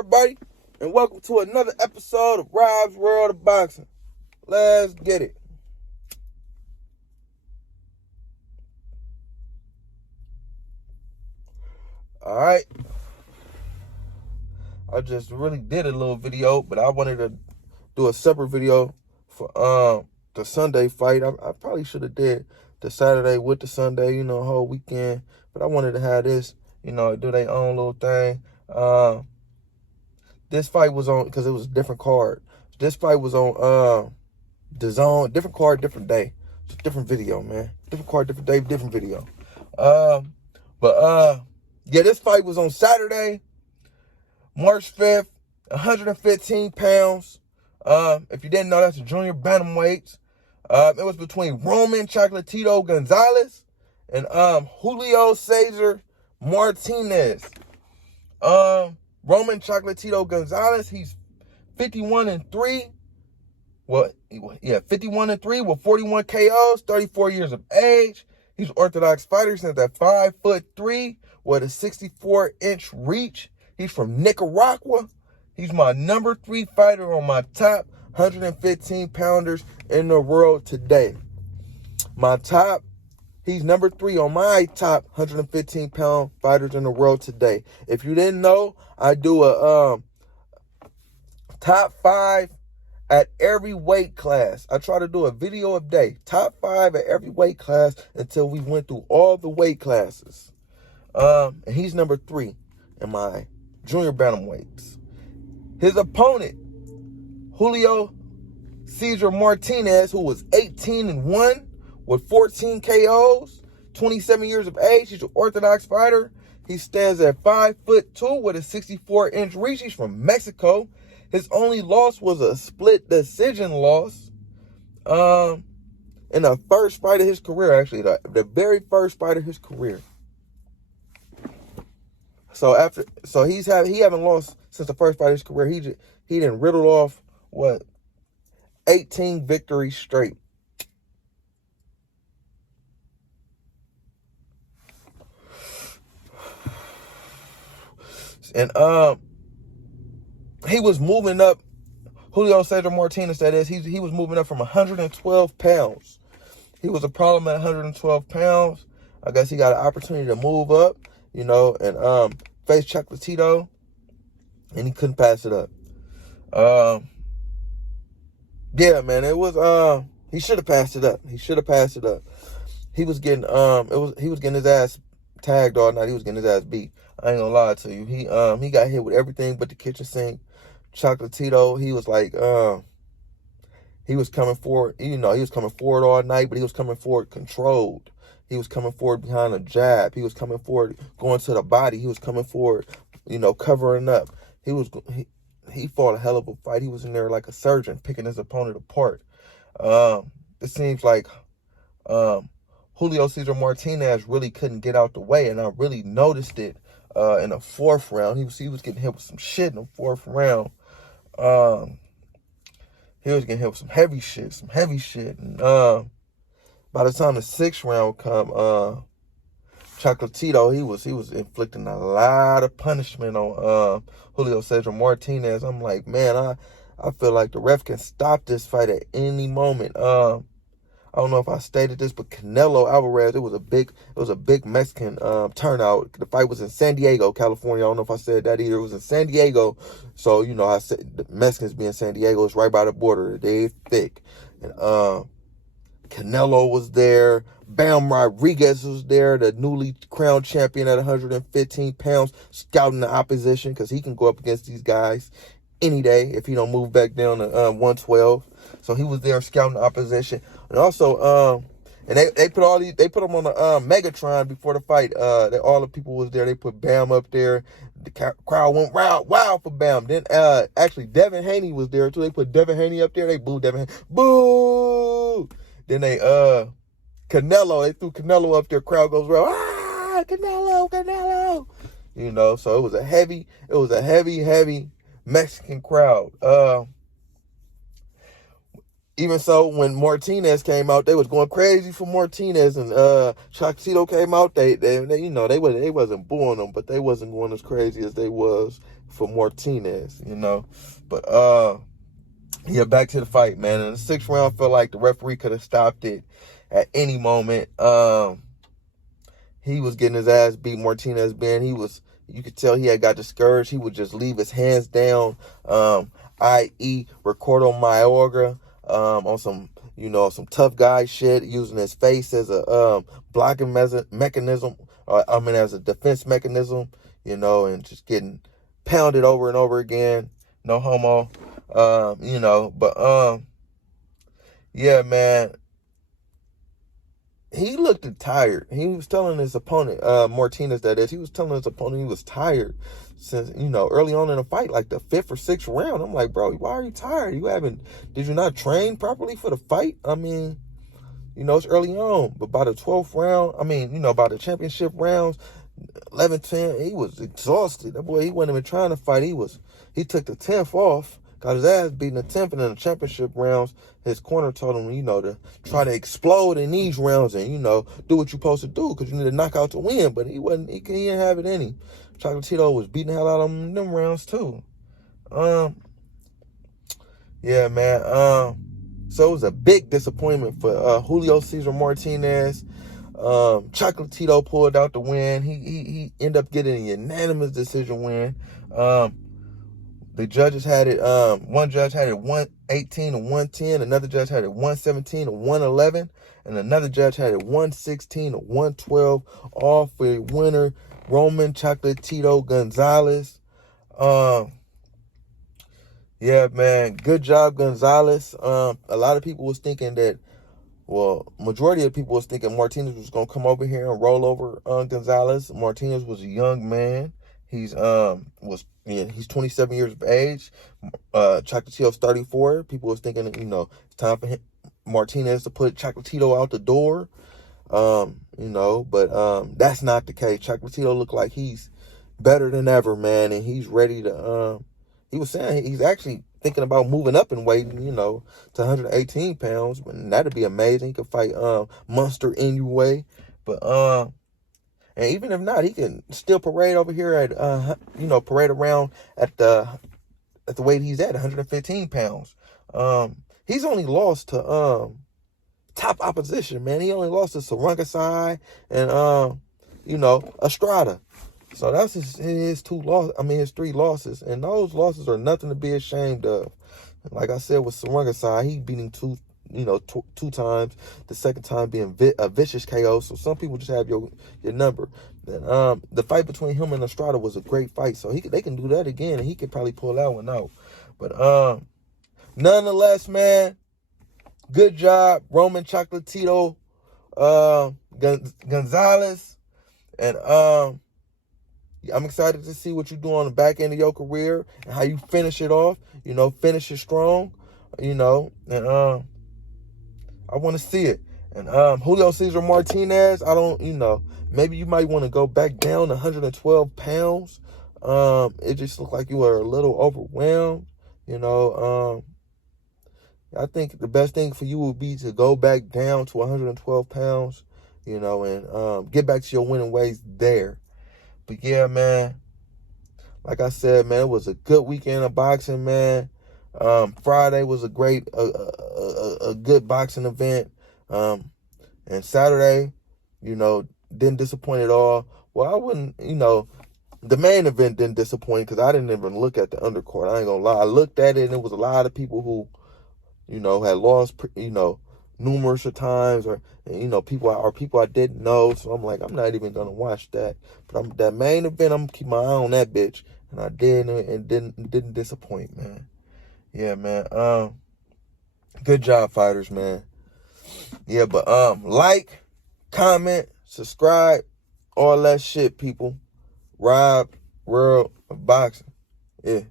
everybody, and welcome to another episode of Rob's World of Boxing. Let's get it. Alright. I just really did a little video, but I wanted to do a separate video for the Sunday fight. I probably should have did the Saturday with the Sunday, whole weekend. But I wanted to have this, do their own little thing. This fight was on, because it was a different card. This fight was on the Zone, different card, different day. It's a different video, man. Different card, different day, different video. Yeah, this fight was on Saturday, March 5th, 115 pounds. If you didn't know, that's a junior bantamweight. It was between Roman Chocolatito Gonzalez and Julio Cesar Martinez. Roman Chocolatito Gonzalez, he's 51-3. Well, yeah, 51-3 with 41 KOs, 34 years of age. He's an orthodox fighter since at 5'3" with a 64-inch reach. He's from Nicaragua. He's my number 3 fighter on my top 115 pounders in the world today. He's number 3 on my top 115 pound fighters in the world today. If you didn't know, I do a top 5 at every weight class. I try to do a video a day. Top 5 at every weight class until we went through all the weight classes. And he's number 3 in my junior bantamweights. His opponent, Julio Cesar Martinez, who was 18-1 with 14 KOs, 27 years of age. He's an orthodox fighter. He stands at 5'2" with a 64-inch reach. He's from Mexico. His only loss was a split decision loss in the first fight of his career, actually, the very first fight of his career. So he haven't lost since the first fight of his career. He done riddled off 18 victories straight. And he was moving up. Julio Cesar Martinez, that is, he was moving up from 112 pounds. He was a problem at 112 pounds. I guess he got an opportunity to move up, and face Chocolatito, and he couldn't pass it up. Yeah, man, it was he should have passed it up. He was getting he was getting his ass tagged all night. He was getting his ass beat. I ain't gonna lie to you. He got hit with everything but the kitchen sink. Chocolatito, he was like he was coming forward, he was coming forward all night, but he was coming forward controlled. He was coming forward behind a jab. He was coming forward going to the body. He was coming forward, covering up. He fought a hell of a fight. He was in there like a surgeon, picking his opponent apart. It seems like Julio Cesar Martinez really couldn't get out the way, and I really noticed it in the 4th round. He was getting hit with some shit in the 4th round. He was getting hit with some heavy shit. And by the time the 6th round come, Chocolatito, he was inflicting a lot of punishment on Julio Cesar Martinez. I'm like, man, I feel like the ref can stop this fight at any moment. I don't know if I stated this, but Canelo Alvarez, it was a big Mexican turnout. The fight was in San Diego, California. I don't know if I said that either. It was in San Diego. So, I said the Mexicans being San Diego, it's right by the border. They thick. And Canelo was there. Bam Rodriguez was there, the newly crowned champion at 115 pounds, scouting the opposition because he can go up against these guys any day if he don't move back down to 112. So he was there scouting the opposition. And also, and they put them on the Megatron before the fight. All the people was there. They put Bam up there. The crowd went wild for Bam. Then actually Devin Haney was there too. They put Devin Haney up there. They booed Devin Haney. Boo! Then they Canelo, they threw Canelo up there. Crowd goes wild. Ah, Canelo. So it was a heavy Mexican crowd. Even so, when Martinez came out, they was going crazy for Martinez, and Chocolatito came out. They they wasn't booing them, but they wasn't going as crazy as they was for Martinez, But yeah, back to the fight, man. In the 6th round, I felt like the referee could have stopped it at any moment. He was getting his ass beat. Martinez, man, you could tell he had got discouraged. He would just leave his hands down, i.e. Ricardo Mayorga, on some tough guy shit, using his face as a blocking mechanism, as a defense mechanism, and just getting pounded over and over again. No homo, but yeah, man. He looked tired. He was telling his opponent, Martinez, that is, he was telling his opponent he was tired since, early on in the fight, like the 5th or 6th round. I'm like, bro, why are you tired? Did you not train properly for the fight? I mean, it's early on, but by the 12th round, by the championship rounds, 11-10, he was exhausted. That boy, he wasn't even trying to fight. He took the 10th off, got his ass beaten the 10th, and in the championship rounds, his corner told him, to try to explode in these rounds and, do what you're supposed to do because you need to knock out to win. But he didn't have it in him. Chocolatito was beating the hell out of him in them rounds too. Yeah, man. So it was a big disappointment for Julio Cesar Martinez. Chocolatito pulled out the win. He ended up getting a unanimous decision win. The judges had it, one judge had it 118 to 110, another judge had it 117 to 111, and another judge had it 116 to 112, all for winner Roman Chocolatito Gonzalez. Yeah, man, good job, Gonzalez. A lot of people was thinking majority of people was thinking Martinez was going to come over here and roll over Gonzalez. Martinez was a young man. He's 27 years of age. Chocolatito's 34. People was thinking, it's time for Martinez to put Chocolatito out the door. But that's not the case. Chocolatito looked like he's better than ever, man, and he's ready to. He was saying he's actually thinking about moving up in weight, to 118 pounds. And that'd be amazing. He could fight Monster Inoue, but and even if not, he can still parade over here at parade around at the weight he's at, 115 pounds. He's only lost to top opposition, man. He only lost to Sarungasai and Estrada. So that's his 3 losses, and those losses are nothing to be ashamed of. Like I said, with Sarungasai, he beat him two times. The second time being a vicious KO. So some people just have your number. And the fight between him and Estrada was a great fight. So they can do that again, and he could probably pull that one out. But nonetheless, man, good job, Roman Chocolatito Gonzalez, and I'm excited to see what you do on the back end of your career and how you finish it off. Finish it strong. And I want to see it. And Julio Cesar Martinez, maybe you might want to go back down to 112 pounds. It just looked like you were a little overwhelmed. I think the best thing for you would be to go back down to 112 pounds, and get back to your winning ways there. But yeah, man, like I said, man, it was a good weekend of boxing, man. Friday was a great, a good boxing event. And Saturday, didn't disappoint at all. Well, I wouldn't, the main event didn't disappoint because I didn't even look at the undercard. I ain't gonna lie. I looked at it and it was a lot of people who, had lost, numerous of times, or people I didn't know. So I'm like, I'm not even gonna watch that. But that main event, I'm gonna keep my eye on that bitch, and I did, and didn't disappoint, man. Yeah, man. Good job, fighters, man. Yeah, but like, comment, subscribe, all that shit, people. Rob World of Boxing. Yeah.